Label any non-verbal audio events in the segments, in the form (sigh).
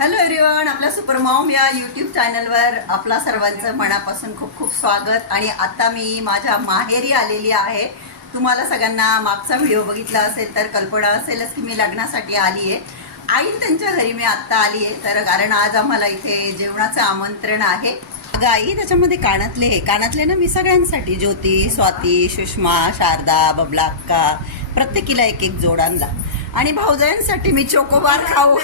Hello everyone आपल्या super mom या YouTube चॅनलवर आपला सर्वांचं मनापासून खूप खूप स्वागत. आणि आता मी माझ्या माहेरी आलेली आहे. तुम्हाला सगळ्यांना मागचा व्हिडिओ बघितला असेल तर कल्पना असेलच की मी लग्नासाठी आली आहे आई त्यांच्या घरी मी आत्ता आली आहे तर कारण आज आम्हाला इथे जेवणाचं आमंत्रण आहे. अगं आई त्याच्यामध्ये कानातले कानातले ना मी सगळ्यांसाठी ज्योती स्वाती सुषमा शारदा बबला अक्का प्रत्येकीला एक एक जोड आणला. आणि भाऊजायांसाठी मी चोकोबार (laughs) खाऊ.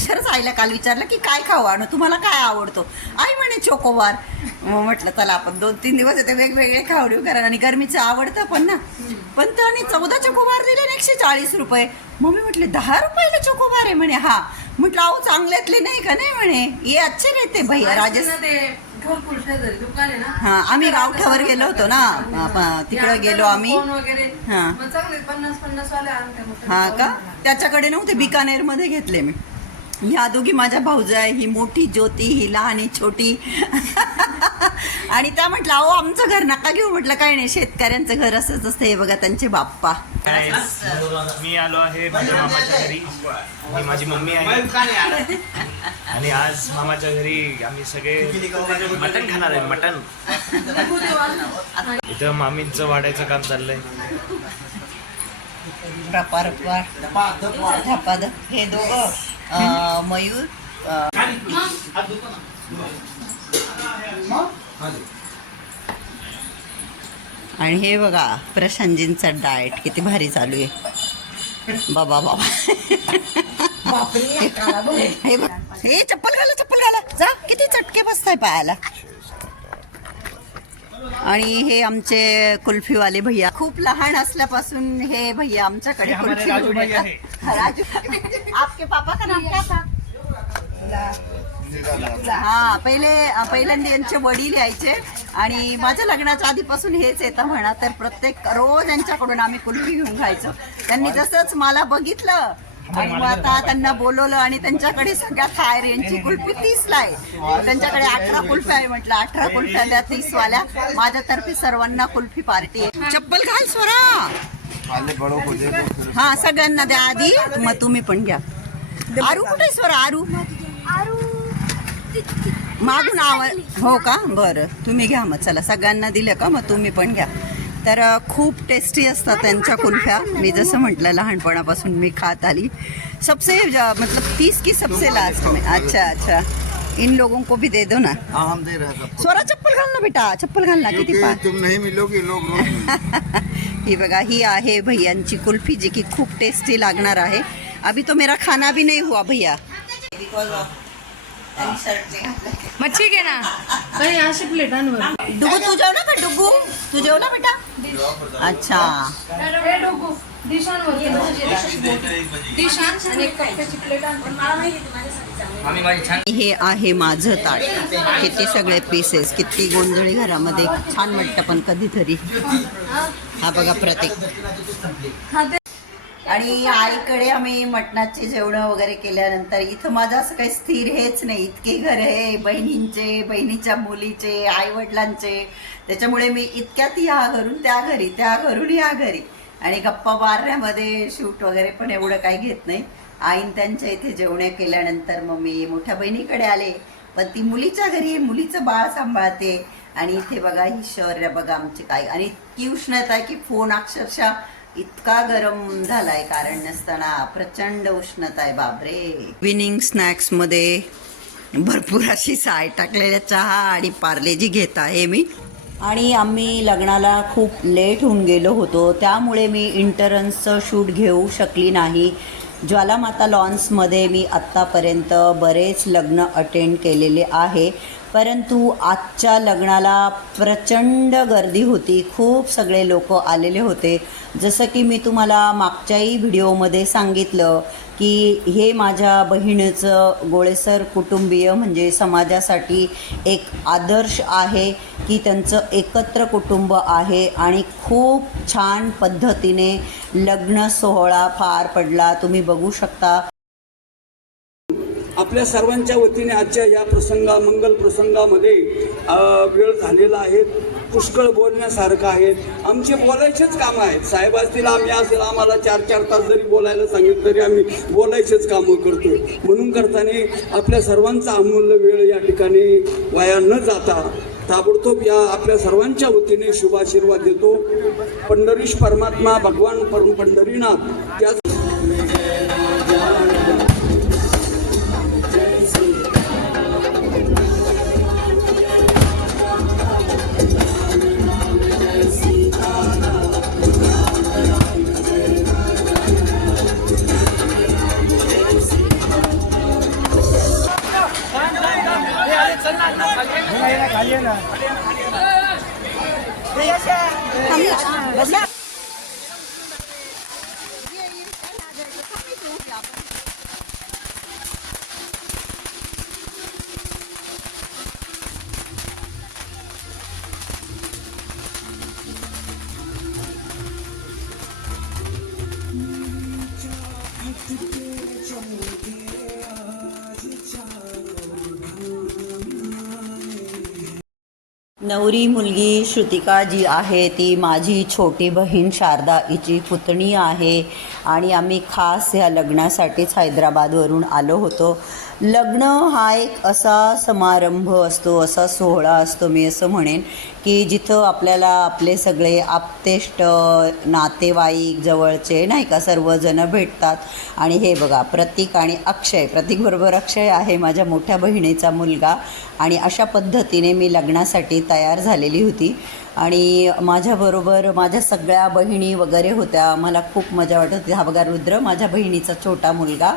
खरंच आईला काल विचारलं की काय खाऊ आणू? तुम्हाला काय आवडतो? आई म्हणे चोकोबार. म्हटलं चला आपण दोन तीन दिवस येते वेगवेगळे खाऊ देऊ कारण आणि गरमीचं आवडतं पण ना. पण त्याने चौदा चोकोबार दिले आणि एकशे चाळीस रुपये. मम्मी म्हटले दहा रुपयाला चोकोबार आहे? म्हणे हा. म्हटलं अहो चांगल्यातले नाही का नाही म्हणे? ये अच्छे रहते भैया राजस्थान ना हा आम्ही गावठ्यावर गेलो होतो ना. तिकडं गेलो आम्ही. हा. हा का? त्याच्याकडे नव्हते बिकानेरमध्ये घेतले मी. ह्या दोघी माझ्या भाऊजा आहे ही मोठी ज्योती ही लहान ही छोटी. (laughs) आणि त्या म्हटलं अहो आमचं घर नका घेऊ. म्हटलं काय नाही शेतकऱ्यांचं घर असंच असतं हे बघा त्यांचे बाप्पा. मी आलो आहे माझ्या मामाच्या घरी. ही माझी मम्मी आहे. आणि आज मामाच्या घरी आम्ही सगळे मटण खाणार आहे मटण. इथं मामींचं वाढायचं काम चाललंय. रपा रपा धपाध हे दोघं मयूर अं, आणि हे बघा प्रशांतजींचा डाएट किती भारी चालू आहे. बाबा बाबा. हे बघ. हे चप्पल घाला चप्पल घाला. जा किती चटके बसताय पायाला आणि हे आमचे कुल्फीवाले भैया. खूप लहान असल्यापासून हे भैया आमच्याकडे कुल्फी. हा, राजू आपके पापा का नाम क्या था? हा पहिले पहिल्यांदा यांचे वडील यायचे आणि माझ्या लग्नाच्या आधीपासून हेच येतं म्हणा तर प्रत्येक रोज यांच्याकडून आम्ही कुल्फी घेऊन खायचो. त्यांनी जसंच मला बघितलं आणि मग आता त्यांना बोलवलं आणि त्यांच्याकडे सगळ्यात हाय रेंजची कुल्फी तीसला आहे. त्यांच्याकडे अठरा कुल्फ्या आहे म्हटलं अठरा कुल्फ्या त्या तीस वाल्या माझ्यातर्फे सर्वांना कुल्फी पार्टी आहे. चप्पल घाल स्वरा हा सगळ्यांना द्या आधी मग तुम्ही पण घ्या. आरू कुठे स्वरा आरू. मागून आवाज हो का? बरं. तुम्ही घ्या मग. चला सगळ्यांना दिलं का? मग तुम्ही पण घ्या. तर खूप टेस्टी असतात त्यांच्या कुल्फ्या मी जसं म्हटलं लहानपणापासून मी खात आली. सबसे मतलब तीस की सबसे लास्ट में. अच्छा अच्छा. इन लोगों को भी दे दो ना. हाँ हम दे हैं स्वरा चप्पल घाल ना बेटा. चप्पल घाल ना किती तुम नहीं मिलोगे लोग। (laughs) ही बघा ही आहे भैयांची कुल्फी जी की खूप टेस्टी लागणार आहे. अभी तो मेरा खाना भी नहीं हुआ भैया. मच्छी घे ना? काही अशी प्लेटांवर डुगू तू जेवला का डुगू। तू जेवला बेटा। अच्छा। दिशांवर दिशां आणि एक कप्प्याची प्लेट हे आहे माझं ताट. किती सगळे पीसेस किती गोंधळी घरामध्ये. छान वाटतं पण कधीतरी. हा बघा प्रतीक. आणि आईकडे आम्ही मटणाची जेवणं वगैरे केल्यानंतर इथं माझं असं काही स्थिर हेच नाही. इतके घर आहे बहिणींचे बहिणीच्या मुलीचे आईवडिलांचे. त्याच्यामुळे मी इतक्यात या घरून त्या घरी त्या घरून या घरी. आणि गप्पा मारण्यामध्ये शूट वगैरे पण एवढं काही घेत नाही. आईन त्यांच्या इथे जेवण्या केल्यानंतर मग मी मोठ्या बहिणीकडे आले. पण ती मुलीच्या घरी मुलीचं बाळ सांभाळते. आणि इथे बघा ही शौर्य बघा आमची काय. आणि इतकी उष्णता आहे की फोन अक्षरशः इतका गरम झालाय कारण नसताना प्रचंड उष्णता आहे बापरे. विनिंग स्नॅक्समध्ये भरपूर अशी साय टाकलेल्या चहा आणि पार्लेजी घेत आहे मी. आणि आम्ही लग्नाला खूप लेट होऊन गेलो होतो त्यामुळे मी इंटरन्सचं शूट घेऊ शकली नाही. ज्वालामाता लॉन्समध्ये मी आत्तापर्यंत बरेच लग्न अटेंड केलेले आहे. परंतु आजच्या लग्नाला प्रचंड गर्दी होती. खूप सगळे लोक आलेले होते. जसं की मी तुम्हाला मागच्याही व्हिडिओमध्ये सांगितलं की हे माझ्या बहिणीचं गोळेसर कुटुंबीय म्हणजे समाजासाठी एक आदर्श आहे की त्यांचं एकत्र कुटुंब आहे आणि खूप छान पद्धतीने लग्न सोहळा पार पडला. तुम्ही बघू शकता. आपल्या सर्वांच्या वतीने आजच्या या प्रसंगा मंगल प्रसंगामध्ये वेळ झालेला आहे. पुष्कळ बोलण्यासारखं आहे. आमचे बोलायचेच काम आहेत. साहेब असतील आम्ही असेल आम्हाला चार चार तास जरी बोलायला सांगितलं तरी आम्ही बोलायचेच कामं करतोय. म्हणून करताना आपल्या सर्वांचा अमूल्य वेळ या ठिकाणी वाया न जाता ताबडतोब या आपल्या सर्वांच्या वतीने शुभाशीर्वाद देतो. पंढरीश परमात्मा भगवान परम पंढरीनाथ त्या नवरी मुलगी श्रुतिका जी आहे ती माझी छोटी बहीण शारदा हिची पुतणी आहे. आणि आम्ही खास ह्या लग्नासाठीच हैदराबादवरून आलो होतो. लग्न हा एक असा समारंभ असतो असा सोहळा असतो मी असं म्हणेन की जिथं आपल्याला आपले सगळे आप्तेष्ट नातेवाईक जवळचे नाही का सर्वजणं भेटतात. आणि हे बघा प्रतीक आणि अक्षय प्रतीकबरोबर अक्षय आहे माझ्या मोठ्या बहिणीचा मुलगा. आणि अशा पद्धतीने मी लग्नासाठी तयार झालेली होती. आणि माझ्याबरोबर माझ्या सगळ्या बहिणी वगैरे होत्या. मला खूप मजा वाटत होती. हा बघा रुद्र माझ्या बहिणीचा छोटा मुलगा.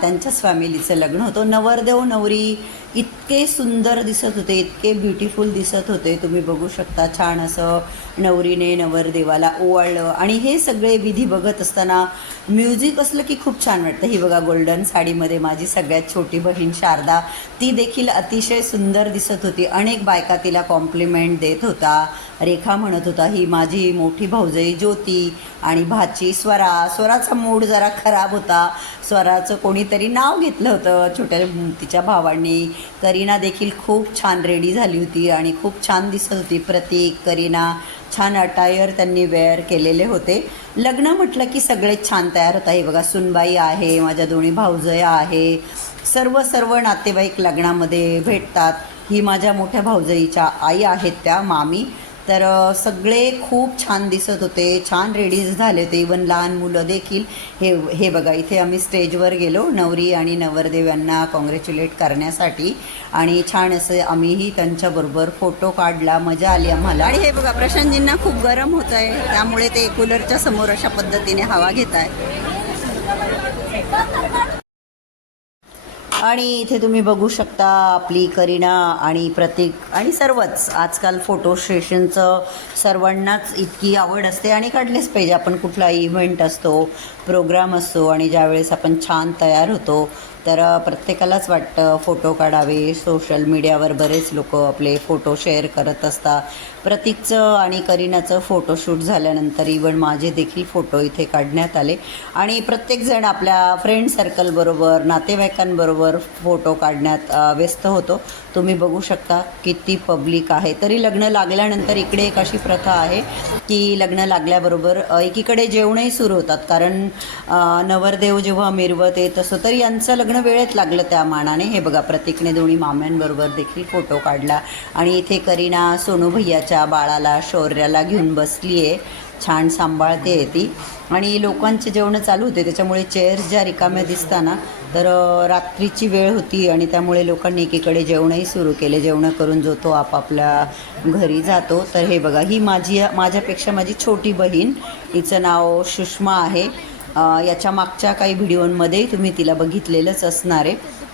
त्यांच्याच फॅमिलीचं लग्न होतं. नवरदेव नवरी इतके सुंदर दिसत होते इतके ब्युटिफुल दिसत होते. तुम्ही बघू शकता छान असं नवरीने नवरदेवाला ओवाळलं. आणि हे सगळे विधी बघत असताना म्युझिक असलं की खूप छान वाटतं. ही बघा गोल्डन साडीमध्ये माझी सगळ्यात छोटी बहीण शारदा ती देखील अतिशय सुंदर दिसत होती. अनेक बायका तिला कॉम्प्लिमेंट देत होता रेखा म्हणत होता ही माझी मोठी भाऊजई ज्योती आणि भाची स्वरा. स्वराचा मूड जरा खराब होता. स्वराचं कोणीतरी नाव घेतलं होतं छोट्या तिच्या भावांनी. करीना देखील खूप छान रेडी झाली होती आणि खूप छान दिसत होती. प्रतीक करीना छान अटायर त्यांनी वेअर केलेले होते. लग्न म्हटलं की सगळेच छान तयार होत आहे. बघा सुनबाई आहे माझ्या दोन्ही भाऊजया आहे. सर्व सर्व नातेवाईक लग्नामध्ये भेटतात. ही माझ्या मोठ्या भाऊजईच्या आई आहेत त्या मामी. तर सगळे खूप छान दिसत होते. छान रेडीज झाले होते. इवन लहान मुलं देखील. हे हे बघा इथे आम्ही स्टेजवर गेलो नवरी आणि नवरदेव यांना कॉंग्रॅच्युलेट करण्यासाठी. आणि छान असं आम्हीही त्यांच्याबरोबर फोटो काढला. मजा आली आम्हाला. आणि हे बघा प्रशांतजींना खूप गरम होत आहे त्यामुळे ते कूलरच्या समोर अशा पद्धतीने हवा घेत आहे आणि इथे तुम्ही बघू शकता आपली करीना आणि प्रतीक आणि सर्वच. आजकाल फोटो सेशनचं सर्वांनाच इतकी आवड असते आणि काढलेच पाहिजे. आपण कुठला इव्हेंट असतो प्रोग्राम असतो आणि ज्यावेळेस आपण छान तयार होतो तर प्रत्येकालाच वाटतं फोटो काढावे. सोशल मीडियावर बरेच लोक आपले फोटो शेअर करत असतात. प्रतीकचं आणि करीनाचं फोटोशूट झाल्यानंतर इवन माझे देखील फोटो इथे काढण्यात आले. आणि प्रत्येकजण आपल्या फ्रेंड सर्कलबरोबर नातेवाईकांबरोबर फोटो काढण्यात व्यस्त होतो. तुम्ही बघू शकता किती पब्लिक आहे. तरी लग्न लागल्यानंतर इकडे एक अशी प्रथा आहे की लग्न लागल्याबरोबर एकीकडे जेवणही सुरू होतात. कारण नवरदेव जेव्हा मिरवत येत असतो तर यांचं लग्न वेळेत लागलं त्या मानाने. हे बघा प्रतीकने दोन्ही माम्यांबरोबर देखील फोटो काढला. आणि इथे करीना सोनू भैयाच्या बाळाला शौर्याला घेऊन बसली आहे छान सांभाळते ती. आणि लोकांचे जेवणं चालू होते त्याच्यामुळे चेअर्स ज्या रिकाम्या दिसताना तर रात्रीची वेळ होती आणि त्यामुळे लोकांनी एकीकडे जेवणही सुरू केले. जेवणं करून जो तो आपापल्या घरी जातो. तर हे बघा ही माझी माझ्यापेक्षा माझी छोटी बहीण. हिचं नाव सुषमा आहे. याच्या मागच्या काही व्हिडिओंमध्ये तुम्ही तिला बघितलेलंच असणार आहे.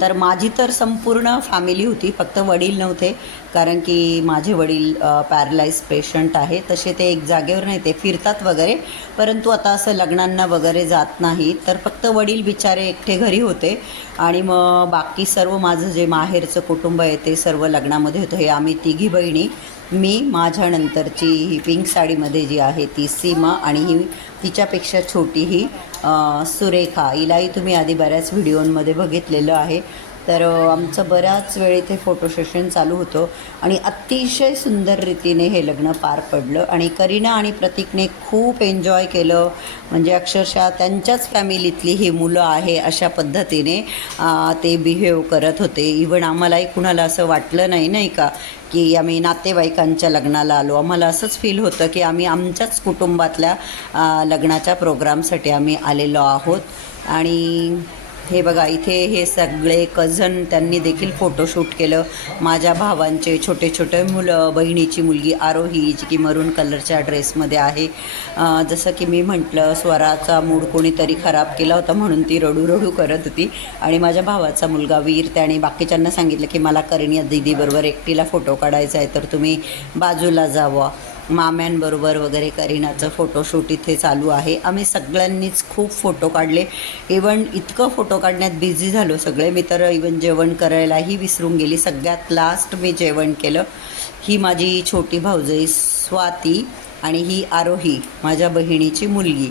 तर माझी तर संपूर्ण फॅमिली होती फक्त वडील नव्हते कारण की माझे वडील पॅरलाइज पेशंट आहे तसे ते एक जागेवर नाही ते फिरतात वगैरे. परंतु आता असं लग्नांना वगैरे जात नाही तर फक्त वडील बिचारे एकटे घरी होते. आणि मग बाकी सर्व माझं जे माहेरचं कुटुंब आहे ते सर्व लग्नामध्ये होतं. हे आम्ही तिघी बहिणी. मी माझ्यानंतरची ही पिंक साडीमध्ये जी आहे ती सीमा आणि ही तिच्यापेक्षा छोटी ही सुरेखा. हिलाही तुम्ही आधी बऱ्याच व्हिडिओंमध्ये बघितलेलं आहे. तर आमचं बऱ्याच वेळ इथे फोटो सेशन चालू होतं आणि अतिशय सुंदर रीतीने हे लग्न पार पडलं आणि करीना आणि प्रतीकने खूप एन्जॉय केलं. म्हणजे अक्षरशः त्यांच्याच फॅमिलीतली ही मुलं आहे अशा पद्धतीने ते बिहेव करत होते. इवन आम्हालाही कुणाला असं वाटलं नाही नाही का की आम्ही नातेवाईकांच्या लग्नाला आलो. आम्हाला असंच फील होतं की आम्ही आमच्याच कुटुंबातल्या लग्नाच्या प्रोग्रामसाठी आम्ही आलेलो आहोत. आणि हे बघा इथे हे सगळे कझन त्यांनी देखील फोटोशूट केलं. माझ्या भावांचे छोटे छोटे मुलं बहिणीची मुलगी आरोही जी की मरून कलरच्या ड्रेसमध्ये आहे. जसं की मी म्हटलं स्वराचा मूड कोणीतरी खराब केला होता म्हणून ती रडू रडू करत होती. आणि माझ्या भावाचा मुलगा वीर त्याने बाकीच्यांना सांगितलं की मला करिनिया दीदीबरोबर एकटीला फोटो काढायचा आहे तर तुम्ही बाजूला जावं. माम्यांबरोबर वगैरे करीनाचं फोटोशूट इथे चालू आहे. आम्ही सगळ्यांनीच खूप फोटो काढले. इवन इतकं फोटो काढण्यात बिझी झालो सगळे. मी तर इवन जेवण करायलाही विसरून गेली. सगळ्यात लास्ट मी जेवण केलं. ही माझी छोटी भाऊजई स्वाती आणि ही आरोही माझ्या बहिणीची मुलगी.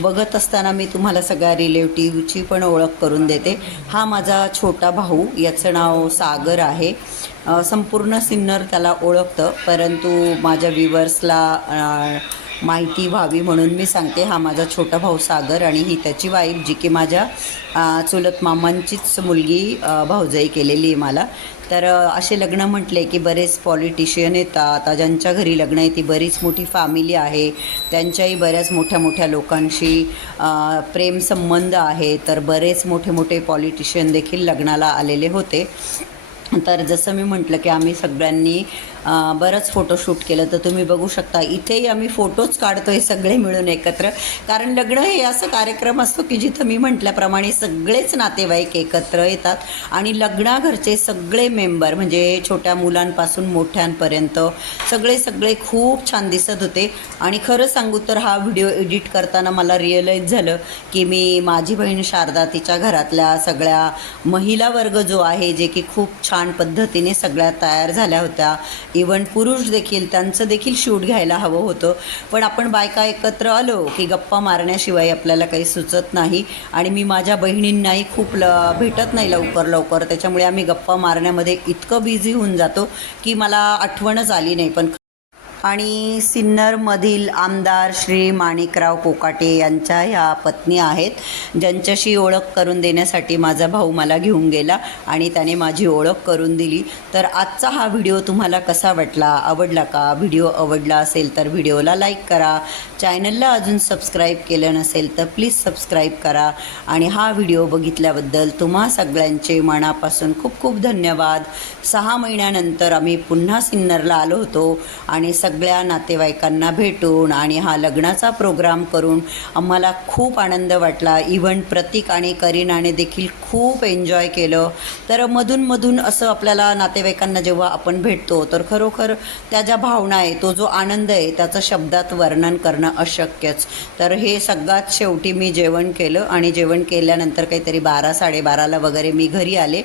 बघत असताना मी तुम्हाला सगळ्या रिलेटिव्हची पण ओळख करून देते. हा माझा छोटा भाऊ याचं नाव सागर आहे. संपूर्ण सिन्नर त्याला ओळखतं परंतु माझ्या व्ह्युअर्सला माहिती व्हावी म्हणून मी सांगते हा माझा छोटा भाऊ सागर आणि ही त्याची वाईफ जी की माझ्या चुलत मामांचीच मुलगी भाऊजाई केलेली आहे मला. तर असे लग्न म्हटले की बरेच पॉलिटिशियन येतात. आता ज्यांच्या घरी लग्न आहे ती बरीच मोठी फॅमिली आहे. त्यांच्याही बऱ्याच मोठ्या मोठ्या लोकांशी प्रेमसंबंध आहे. तर बरेच मोठे मोठे पॉलिटिशियन देखील लग्नाला आलेले होते. तर जसं मी म्हटलं की आम्ही सगळ्यांनी बरंच फोटोशूट केलं. तर तुम्ही बघू शकता इथेही आम्ही फोटोच आहे सगळे मिळून एकत्र. कारण लग्न हे असं कार्यक्रम असतो की जिथं मी म्हटल्याप्रमाणे सगळेच नातेवाईक एकत्र येतात आणि लग्नाघरचे सगळे मेंबर म्हणजे छोट्या मुलांपासून मोठ्यांपर्यंत सगळे सगळे खूप छान दिसत होते. आणि खरं सांगू तर हा व्हिडिओ एडिट करताना मला रिअलाईज झालं की मी माझी बहीण शारदा तिच्या घरातल्या सगळ्या महिला वर्ग जो आहे जे की खूप छान पद्धतीने सगळ्या तयार झाल्या होत्या इवन पुरुष देखील त्यांचं देखील शूट घ्यायला हवं होतं. पण आपण बायका एकत्र आलो की गप्पा मारण्याशिवाय आपल्याला काही सुचत नाही. आणि मी माझ्या बहिणींनाही खूप ल भेटत नाही लवकर लवकर. त्याच्यामुळे आम्ही गप्पा मारण्यामध्ये इतकं बिझी होऊन जातो की मला आठवणच आली नाही. पण आणि सिन्नरमधील आमदार श्री माणिकराव कोकाटे यांच्या ह्या पत्नी आहेत. ज्यांच्याशी ओळख करून देण्यासाठी माझा भाऊ मला घेऊन गेला आणि त्याने माझी ओळख करून दिली. तर आजचा हा व्हिडिओ तुम्हाला कसा वाटला? आवडला का? व्हिडिओ आवडला असेल तर व्हिडिओला लाईक करा. चॅनलला अजून सबस्क्राईब केलं नसेल तर प्लीज सबस्क्राईब करा. आणि हा व्हिडिओ बघितल्याबद्दल तुम्हा सगळ्यांचे मनापासून खूप खूप धन्यवाद. सहा महिन्यानंतर आम्ही पुन्हा सिन्नरला आलो होतो आणि सग सगळ्या नातेवाईकांना भेटून आणि हा लग्नाचा प्रोग्राम करून आम्हाला खूप आनंद वाटला. इव्हन प्रतीक आणि करीनाने देखील खूप एन्जॉय केलं. तर मधूनमधून असं आपल्याला नातेवाईकांना जेव्हा आपण भेटतो तर खरोखर त्या ज्या भावना आहे तो जो आनंद आहे त्याचं शब्दात वर्णन करणं अशक्यच. तर हे सगळ्यात शेवटी मी जेवण केलं आणि जेवण केल्यानंतर काहीतरी बारा साडेबाराला वगैरे मी घरी आले.